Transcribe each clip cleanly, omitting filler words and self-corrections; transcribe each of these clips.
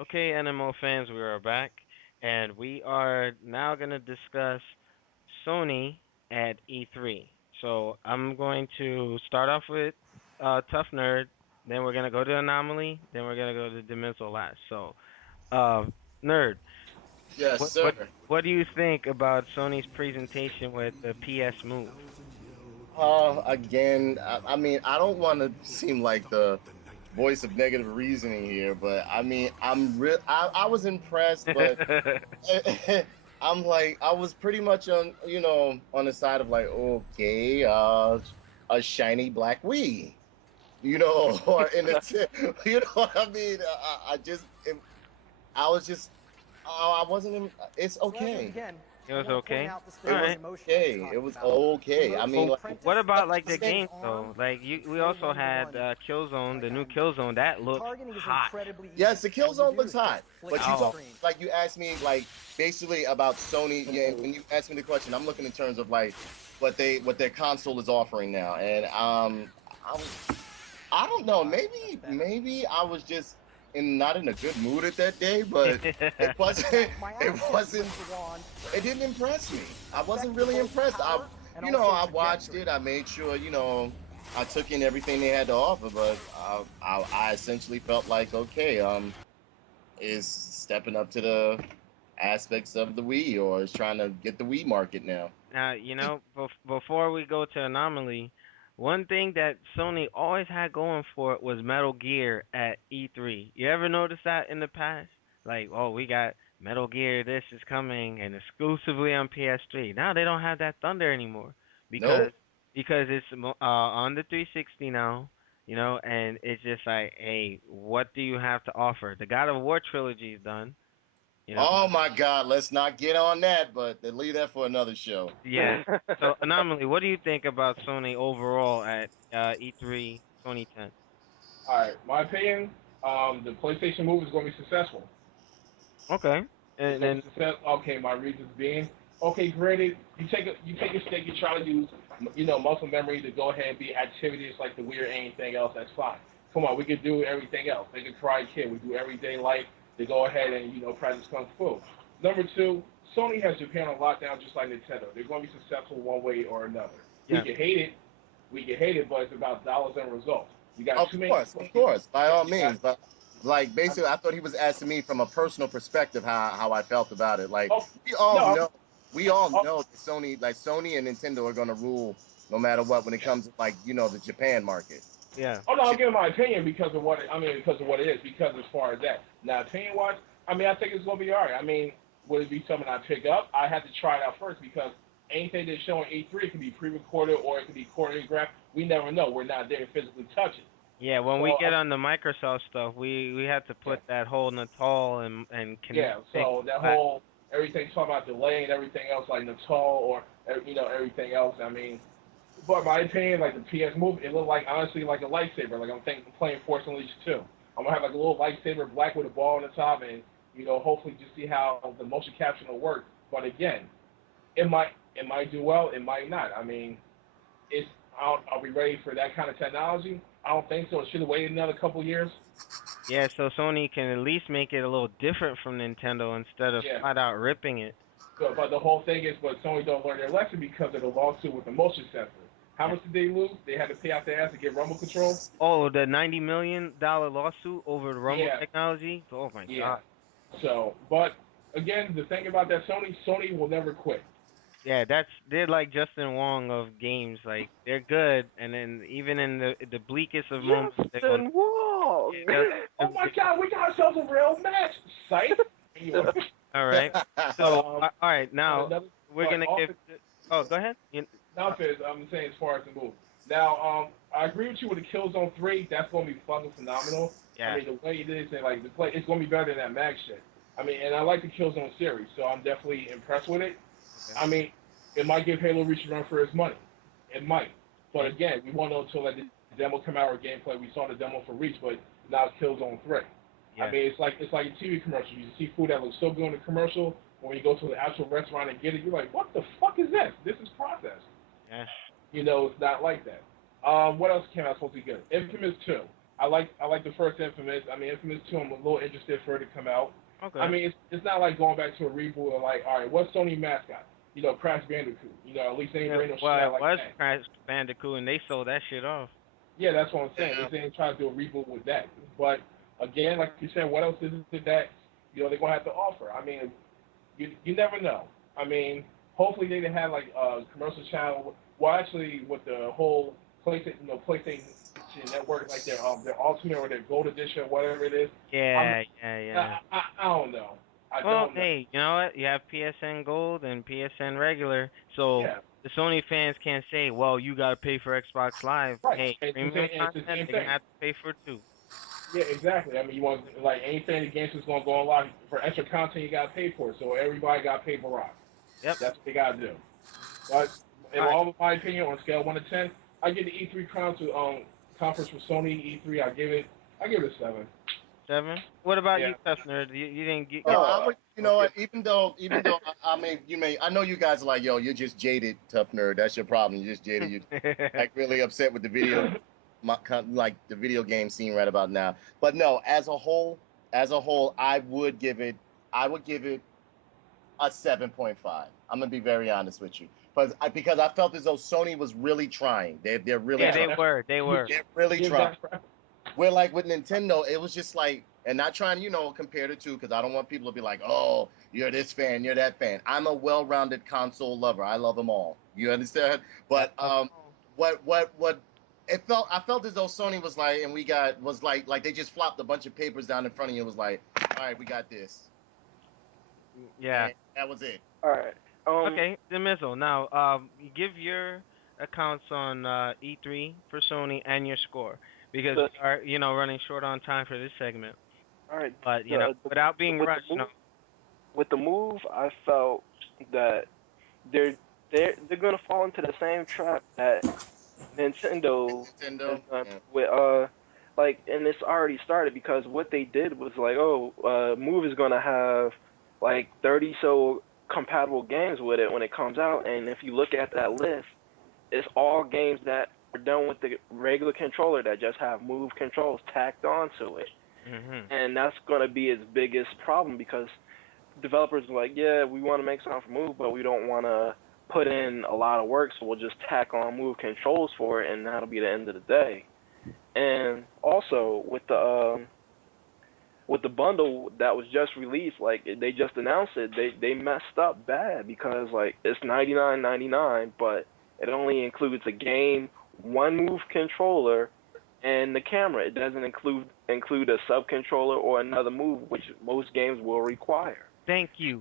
Okay, NMO fans, we are back, and we are now going to discuss Sony at E3. So I'm going to start off with Tough Nerd, then we're going to go to Anomaly, then we're going to go to Dimensional last. So, uh, Nerd, Yes, what sir. what what do you think about Sony's presentation with the PS Move? Again, I mean, I don't want to seem like the voice of negative reasoning here, but I mean, I was impressed, but I'm like, I was pretty much on the side of like, okay, a shiny black Wii, or in you know what I mean? I was just, I wasn't, it's okay. It was okay. It All was right. okay. It was okay. I mean, Well, like, what about like the nothing. games though? Like we also had Killzone, the new Killzone that looked hot. Yes, the Killzone looks hot, but you Oh, talk like you asked me like basically about Sony. Yeah, when you asked me the question, I'm looking in terms of like what their console is offering now, and I was I don't know, maybe I was just not in a good mood at that day, but it wasn't it didn't impress me. I wasn't really impressed. I watched it. I made sure, I took in everything they had to offer, but I essentially felt like, okay, is stepping up to the aspects of the Wii, or is trying to get the Wii market now. now before we go to Anomaly, one thing that Sony always had going for it was Metal Gear at E3. You ever notice that in the past? Like, oh, we got Metal Gear, this is coming and exclusively on PS3. Now they don't have that thunder anymore because Nope. it's on the 360 now, and it's just like, hey, what do you have to offer? The God of War trilogy is done, you know. Oh my God, let's not get on that, but then leave that for another show. Yes. So, Anomaly, what do you think about Sony overall at E3 2010? All right, my opinion, the PlayStation Move is going to be successful. Okay. It's And going to then, be successful. Okay, my reasons being, okay, granted, you take a stick, you try to use, muscle memory to go ahead and be activities like the weird anything else. That's fine. Come on, we could do everything else. They could Karate Kid. We do everyday life to go ahead and practice kung fu. Number two, Sony has Japan on lockdown just like Nintendo. They're going to be successful one way or another. We yeah. can hate it, but it's about dollars and results. You got too many. Of course, by all You got. means. But like basically, I thought he was asking me from a personal perspective how I felt about it. Like Oh we all no. know, we all Oh, know that Sony and Nintendo are gonna rule no matter what when it yeah. comes to like the Japan market. Yeah. Oh no, I'm giving my opinion because of what because of what it is. Because as far as that, now opinion wise, I think it's gonna be alright. Would it be something I pick up? I had to try it out first because anything that's showing E3 can be pre-recorded or it can be choreographed. We never know. We're not there to physically touch it. Yeah, when So we get on the Microsoft stuff, we have to yeah, put that whole Natal and connect yeah. things. So that Back. whole everything talking about delay and everything else like Natal or everything else. But my opinion, like the PS Move, it looked like honestly like a lightsaber. Like I'm playing Force Unleashed 2. I'm gonna have like a little lightsaber, black with a ball on the top, and hopefully just see how the motion capture will work. But again, it might do well, it might not. It's are we ready for that kind of technology? I don't think so. It should have waited another couple years. Yeah, so Sony can at least make it a little different from Nintendo instead of Yeah. flat out ripping it. But the whole thing is, but Sony don't learn their lesson because of the lawsuit with the motion sensor. How Yeah. much did they lose? They had to pay out their ass to get rumble control. Oh, the $90 million lawsuit over the Rumble Yeah, technology? Oh my yeah. God. So, but again, the thing about that Sony will never quit. Yeah, they're like Justin Wong of games. Like they're good, and then even in the bleakest of moments, they're going. Justin Wong. Yeah, Oh my God, we got ourselves a real match. Psych. Anyway, all right. but So all right, but now another, we're but gonna give. also, Oh, go ahead. now Fizz, I'm saying as far as the move. Now, I agree with you with the Killzone 3. That's going to be fucking phenomenal. Yeah. The way it is and like the play, it's going to be better than that Mag shit. And I like the Killzone series, so I'm definitely impressed with it. Okay. It might give Halo Reach a run for his money. It might. But Yeah. again, we won't know until like the demo come out or gameplay. We saw the demo for Reach, but now it's Killzone 3. Yeah. It's like a TV commercial. You see food that looks so good in the commercial, but when you go to the actual restaurant and get it, you're like, what the fuck is this? This is processed. Yeah. It's not like that. What else came out supposed to be good? Infamous 2. I like the first Infamous. I mean, Infamous 2, I'm a little interested for it to come out. I Okay. mean, it's not like going back to a reboot of like, all right, what's Sony mascot? Crash Bandicoot. At least they ain't Yeah, bring no shit well, out it like was that. Crash Bandicoot, and they sold that shit off. Yeah, that's what I'm saying. At Yeah. least they ain't trying to do a reboot with that. But again, like you said, what else is it that they're gonna have to offer? I mean, you never know. I mean, hopefully they have like a commercial channel. Well, actually, with the whole PlayStation Network, like their Ultimate or their Gold Edition, whatever it is. I'm Yeah, yeah, yeah. I don't know. I Well, don't know. hey, you know what? You have PSN Gold and PSN Regular, so Yeah, the Sony fans can't say, "Well, you gotta pay for Xbox Live." right. Hey, premium It's the content, same they're gonna thing. have to pay for it too. Yeah, exactly. I mean, you want like anything against is gonna go online for extra content. You gotta pay for it. So everybody got to pay for rock. Yep. That's what they gotta do. But in All right. all of my opinion, on a scale of 1 to 10, I give the E3 crown to conference for Sony E3. I give it a 7. 7. What about Yeah. you, Tough Nerd? You didn't get No, the. I Oh, would. You know okay. what? Even though I mean, I know you guys are like, yo, you're just jaded, tough nerd. That's your problem. You're just jaded. You're like really upset with the like the video game scene right about now. But no, as a whole, I would give it a 7.5. I'm gonna be very honest with you, because I felt as though Sony was really trying. They're really Yeah, Yeah. they trying. were. They were. They're really Give trying. that crap. Where like with Nintendo, it was just like, and not trying to, compare the two, because I don't want people to be like, oh, you're this fan, you're that fan. I'm a well-rounded console lover. I love them all. You understand? Yep. But what I felt as though Sony was like, and was like they just flopped a bunch of papers down in front of you. It was like, all right, we got this, Yeah. and that was it. All right. Um, Okay, the missile. Now, give your accounts on E3 for Sony and your score because the we are, running short on time for this segment. all right. But The without being with the rushed, move with the move, I felt that they're they're gonna fall into the same trap that Nintendo has Nintendo, done yeah. with like, and it's already started because what they did was like, oh, move is gonna have like 30 so compatible games with it when it comes out, and if you look at that list, it's all games that are done with the regular controller that just have move controls tacked onto it. hmm And that's going to be its biggest problem because developers are like, yeah, we want to make something for move, but we don't want to put in a lot of work, so we'll just tack on move controls for it, and that'll be the end of the day. And also with the bundle that was just released, like they just announced it, they messed up bad because like it's 99.99, but it only includes a game, one move controller, and the camera. It doesn't include a sub controller or another move, which most games will require. Thank you,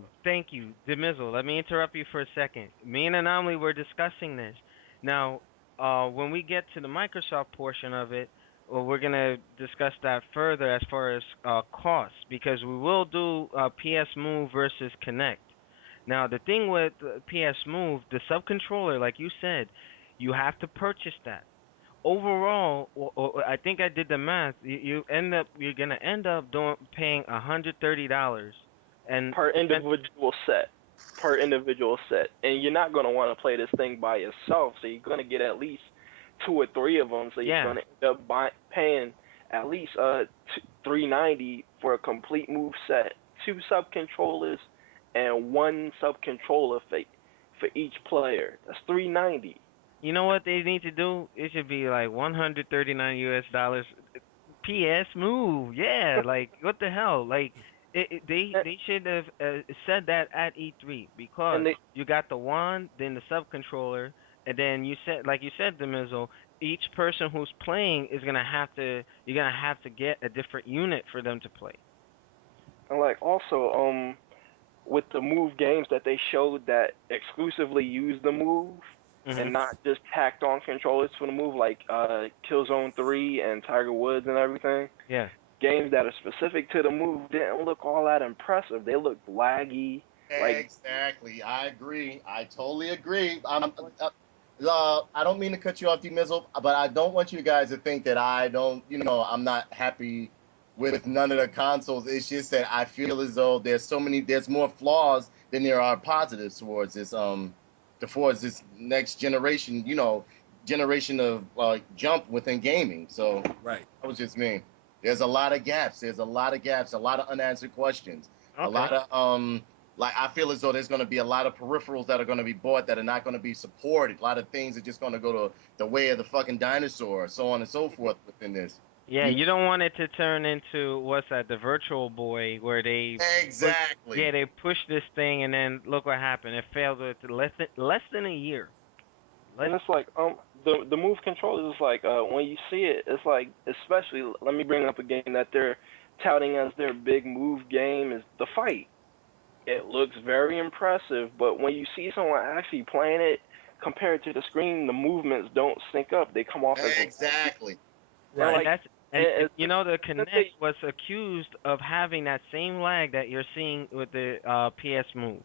Demizzle. Let me interrupt you for a second. Me and Anomaly were discussing this. Now, when we get to the Microsoft portion of it, well, we're gonna discuss that further as far as costs because we will do PS Move versus Connect. Now, the thing with PS Move, the sub controller, like you said, you have to purchase that. Overall, I think I did the math. You're gonna end up paying $130, and per depend. individual set. Per individual set. And you're not going to want to play this thing by yourself, so you're going to get at least two or three of them, so you're Yeah, going to end up paying at least 390 for a complete move set, two sub controllers and one sub controller for each player. That's 390. you know what they need to do? It should be like 139 US dollars. PS Move, yeah. Like what the hell? Like And, they should have said that at E3 because and they you got the wand, then the sub controller, and then like you said, Demizzle, each person who's playing is gonna have to you're gonna have to get a different unit for them to play. and like also with the move games that they showed that exclusively use the move and Mhm. not just tacked on controllers for the move, like Killzone 3 and Tiger Woods and everything. Yeah. Games that are specific to the move didn't look all that impressive. They looked laggy. Like, Exactly. I agree. I totally agree. I don't mean to cut you off, D Mizzle, but I don't want you guys to think that I don't, I'm not happy with none of the consoles. It's just that I feel as though there's more flaws than there are positives towards this next generation, generation of jump within gaming. So Right. that was just me. There's a lot of gaps. There's a lot of gaps. A lot of unanswered questions. A Okay. lot of like I feel as though there's going to be a lot of peripherals that are going to be bought that are not going to be supported. A lot of things are just going to go to the way of the fucking dinosaur, so on and so forth within this. Yeah, You know? you don't want it to turn into what's that, the Virtual Boy, where push, Exactly. yeah, they pushed this thing and then look what happened. It failed with less than a year. Less. And it's like the move controllers is like when you see it, it's like especially let me bring up a game that they're touting as their big move game is the fight. It looks very impressive, but when you see someone actually playing it compared to the screen, the movements don't sync up. They come off as Exactly. and Right. And like that's and and you know the since Connect they was accused of having that same lag that you're seeing with the PS Move.